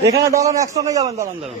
এখানে দাঁড়ান একসঙ্গে যাবেন দাঁড়ান দাঁড়ান।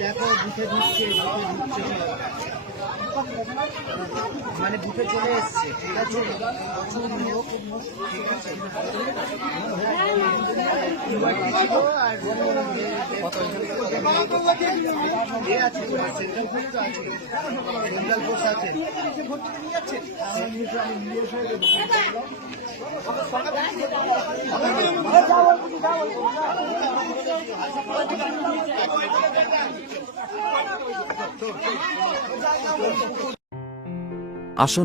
দেখো বুথে ঢুকছে বুথে ঢুকছে মানে বুথে চলে এসছে ঠিক আছে? ঠিক আছে আছে আসুন